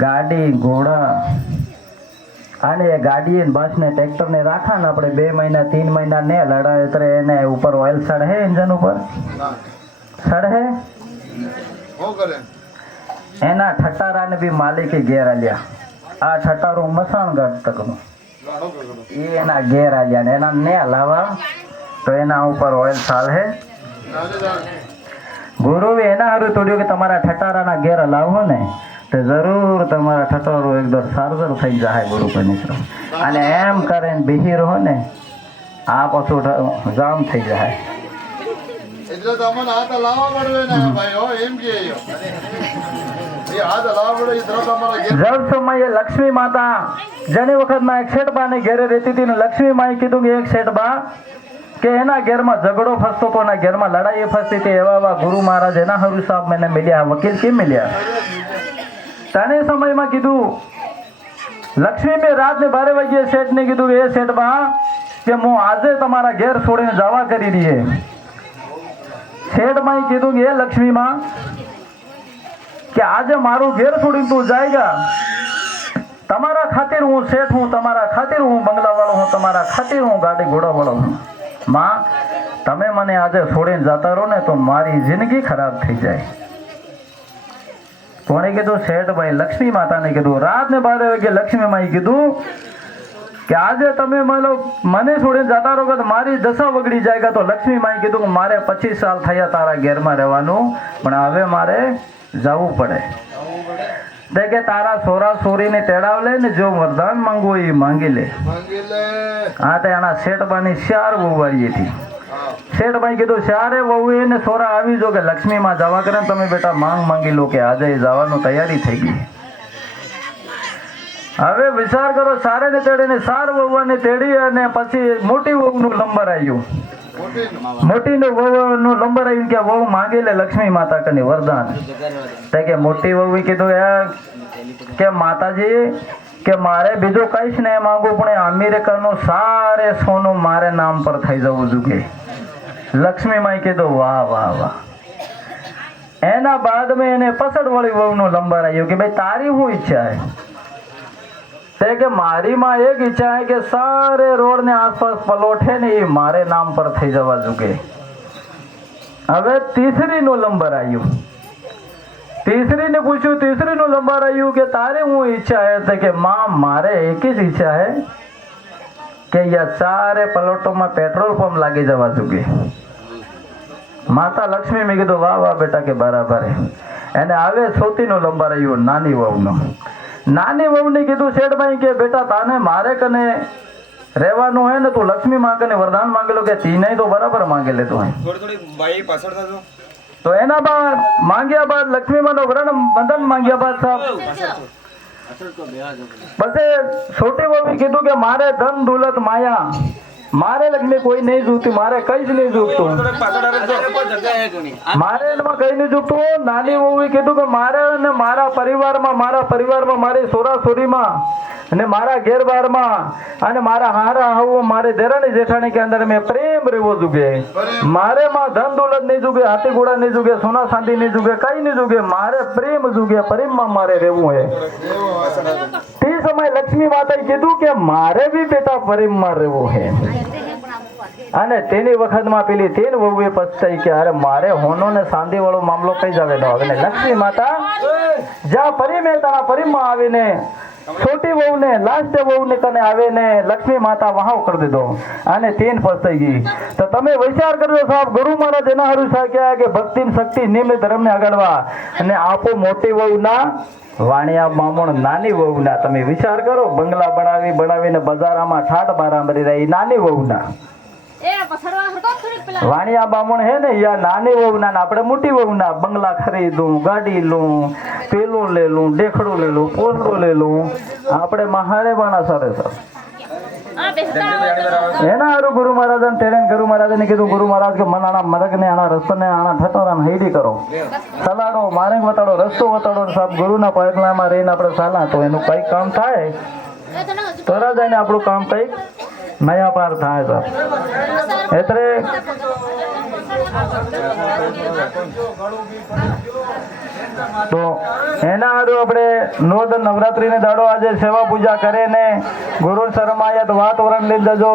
ગાડી ઘોડા અને એ ગાડી બસ ને ટ્રેક્ટર ને રાખા ને આપણે 2 મહિના 3 મહિના ને લડાવે એટલે એને ઉપર ઓઇલ સડે એન્જિન ઉપર સડે એના ઠટારા ને બી માલિકે ઘેર આલ્યા. આ ઠટારો મસાણગઢ તકનું એના ઘેર આલ્યા ને એના ને લાવવા તો એના ઉપર ઓઇલ ચાલે. ગુરુએ એના હારું તોડ્યું કે તમારા ઠટારાના ઘેર લાવો ને તો જરૂર તમારા ઠટારો એકદમ સારદર થઈ જાય ગુરુ કનિષ્ઠ. અને એમ કરે બિહી રહો ને આ પાછું જામ થઈ જાય. એટલે તમને હાથ લાવવા પડવે ને ભાઈ હો એમ કે એ હાથ લાવવા પડે એ તરત અમારા ઘેર જબ સમયે લક્ષ્મી માતા જેની વખતમાં એક શેઠબા ને ઘેરે રહેતી હતી ને લક્ષ્મી માએ કીધું કે એક શેઠબા કે એના ઘેરમાં ઝઘડો ફસતો હતો, એના ઘેરમાં લડાઈ ફસતી હતી. એવા ગુરુ મહારાજ એના હરુ સાહેબ મને મળ્યા, વકીલ કેમ મળ્યા. તને સમયમાં કીધું લક્ષ્મી મેં રાત ને 12 વાગ્યે શેઠ ને કીધું કે એ શેઠબા કે હું આજે તમારા ઘેર છોડીને જવા કરી દઈએ. શેઠમાં કીધું કે એ લક્ષ્મી માં કે આજે મારું ઘેર છોડીને તું જાયગા, તમારા ખાतिर હું શેઠ હું, તમારા ખાतिर હું બંગલા વાળો હું, તમારા ખાतिर હું ગાડી ઘોડા વાળો હું. માં તમે મને આજે છોડીને જતા રહો ને તો મારી જિંદગી ખરાબ થઈ જાય. કોણે કીધું? શેઠભાઈ લક્ષ્મી માતાને કીધું. રાત ને 12 વાગે લક્ષ્મી માએ કીધું કે આજે તમે મને છોડીને જતા રહો તો મારી દશા વગડી જાય. તો લક્ષ્મી માએ કીધું કે મારે 25 સાલ થયા તારા ઘેરમાં રહેવાનું, પણ હવે મારે જવું પડે. તે કે તારા સોરા સોરીને તેડાવ લે ને જો વરદાન માંગવું એ માંગી લે. હા તે આના શેઠબાની 4 વહુવારી હતી. શેઠભાઈ કીધું 4 વહુ એને સોરા આવી જો કે લક્ષ્મી માં જવા કરે તમે બેટા માંગી લો કે આજે જવાનું તૈયારી થઈ ગઈ. હવે વિચાર કરો, 4 ને તેડીને 4 વહુને તેડી અને પછી મોટી વહુનું નંબર આવ્યું. મોટી વહુનું નંબર આવ્યું કે વહુ માંગી લે લક્ષ્મી માતા કને વરદાન. કે મોટી વહુ કીધું કે માતાજી કે મારે બીજું કઈશ ને માંગુ પણ અમેરિકાનું સારે સોનું મારે નામ પર થઈ જવું જોઈએ. લક્ષ્મી માએ કીધું વાહ વાહ વાહ. એના બાદ મેં એને 65 વાળી વહુનો નંબર આવ્યો કે ભાઈ તારી શું ઈચ્છા હે? તે કે મારી માં એક ઈચ્છા હે કે સારે રોડ ને આસપાસ પ્લોટ હે ને એ મારે નામ પર થઈ જવા જોઈએ. હવે તીસરીનો નંબર આવ્યો. તીસરીને પૂછ્યું, તીસરીનો નંબર આવ્યું કે તારે શું ઈચ્છા હે? કે માં મારે એક જ ઈચ્છા હે કે અહીંયા સારે પ્લોટોમાં પેટ્રોલ પંપ લાગી જવા જોઈએ. માતા લક્ષ્મી મેં કીધું વાહ વાહ બેટા કે બરાબર હે. એને હવે ચોથીનો નંબર આવ્યો નાની વહુનો. નાની વહુને કીધું શેઠભાઈ કે બેટા તાને મારે કને રહેવાનું હોય ને તું લક્ષ્મી માં કને વરદાન માંગેલો કે તી નહીં તો બરાબર માંગે લે તું. તો એના બાદ માંગ્યા બાદ લક્ષ્મી માનો બંધન માંગ્યા બાદ સાહેબ પછી છોટી વહુએ કીધું કે મારે ધન દોલત માયા મારે લગ્ન કોઈ નહીં જોતું, મારે કઈ જ નહીં જોતું, મારે એમાં કઈ નહીં જોતું. નાની વહુએ કીધું કે મારે ને મારા પરિવારમાં મારી સોરા સોરીમાં અને મારા ઘેરબારમાં અને મારા હારા હાવો મારે દેરાણી જેઠાણી કે અંદર મેં પ્રેમ રહેવો જોઈએ. મારે માં ધન દોલત નહીં જોગે, હાથી ઘોડા નહીં જોગે, સોના ચાંદી નહીં જોગે, કઈ નહીં જોગે, મારે પ્રેમ જોગે, પ્રેમમાં મારે રહેવું હે. તે સમય લક્ષ્મી માતાએ કીધું કે મારે બી બેટા પ્રેમમાં રહેવું હે. અને તેની વખતમાં પેલી 3 વહુએ પછતાઈ કે અરે મારે હોનો ને ચાંદી વાળો મામલો કઈ જાવે ન આવે. લક્ષ્મી માતા જ્યાં પરિમે તારા પરિમમાં આવીને છોટી વહુ ને લાસ્ટ વહુ ને તને આવે ને લક્ષ્મી માતા વહાવ કરી દીધો અને 3 પછતાઈ ગઈ. તો તમે વિચાર કરજો સાહેબ, ગુરુ મહારાજ એના હારું સાક્યા કે ભક્તિ શક્તિ નિમ્ન ધર્મ ને આગળવા અને આપો મોટી વહુ ના વાણિયા બામણ નાની વહુ ના. તમે વિચાર કરો, બંગલા બનાવીને બજારમાં ઠાઠ બારા મરી રહી નાની વહુ ના. વાણિયા બામણ હે ને યા નાની વહુ ના, આપણે મોટી વહુ ના બંગલા ખરીદું, ગાડી લઉં, પેલું લે લઉં, દેખડું લે લઉં, પોસડું લે લઉં, આપણે મહારે બાણા સારે સર. એના હારું ગુરુ મહારાજ તેડે ગુરુ મહારાજ કીધું, ગુરુ મહારાજ કે મનાણા મરગ ને આના રસ્તો ને આના ઠટોરા હૈડી કરો, સલાડો મારે વતાડો, રસ્તો વતાડો. સાહેબ ગુરુના પગલામાં રહીને આપણે સાલા તો એનું કઈ કામ થાય તો જઈને આપણું કામ કઈ નયા પાર થાય સર. એટલે તો એના હારું આપણે નવરાત્રીને દાડો આજે સેવા પૂજા કરે ને ગુરુ શરમાયત વાતાવરણ લઈને જજો,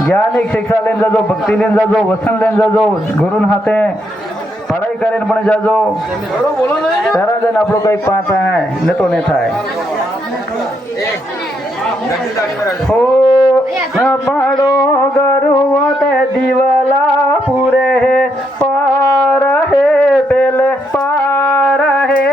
જ્ઞાનિક શિક્ષા લઈને જજો, ભક્તિ લઈને જજો, વસન લઈને જજો, ગુરુ હાથે પઢાઈ કરીને પણ જાજો, ત્યારે જઈને આપણું કઈ પા થાય ને તો નહીં થાય. હો ન પાડો ગરુ તે દિવાલા પૂરે પાર હે પેલે પાર હે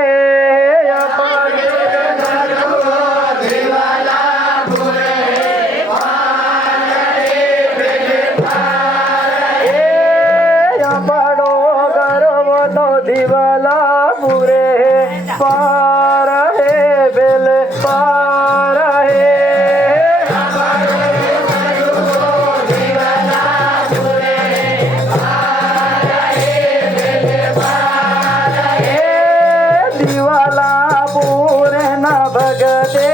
દિવાલા પૂરે પાર હે બેલે પાર હે દિવાલા પૂરે ના ભગતે